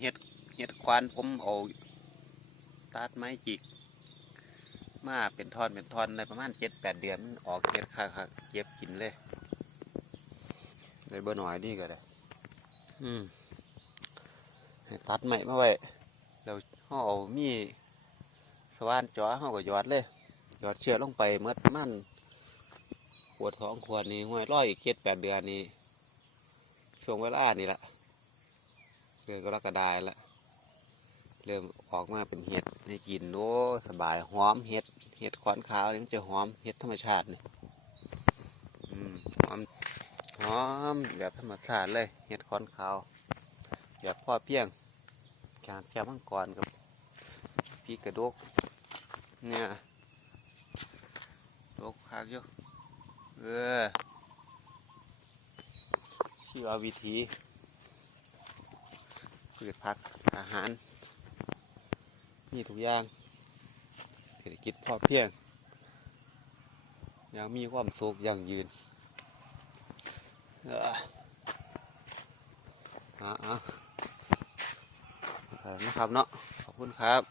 เห็ดเห็ดควานผมเอาตัดไม้จิก มาเป็นทอนเป็นทอนในประมาณเจ็ดแปดเดือนมันออกเห็ดค่ะค่ะเก็บกินเลยเลยเบอร์หน่อยนี่ก็ได้อืมให้ตัดใหม่มาไว้เราเขาเอามีสว่านจ่อเขาก็หยอดเลยหยอดเชือกลงไปเมื่อประมันขวดสองขวดนี้ห้วยร้อยอีกเจ็ดแปดเดือนนี้ช่วงเวลานี่แหละเดือนกรกฎาคมละเริ่มออกมาเป็นเห็ดให้กินโอ้สบายหอมเห็ดเห็ดขวานขาวนี่มันจะหอมเห็ดธรรมชาติเนี่ยหอมหอมแบบธรรมชาติเลยเห็ดคอนขาวแบบพ่อเพียงแการแค่มังกรกับพี่กระดกเนี่ยดกคักอยู่เออชีววิธี พืชผักอาหาร มีทุกอย่างเศรษฐกิจพอเพียงยังมีความสุขอยั่งยืนเอออ่าอ่านะครับเนาะขอบคุณครับ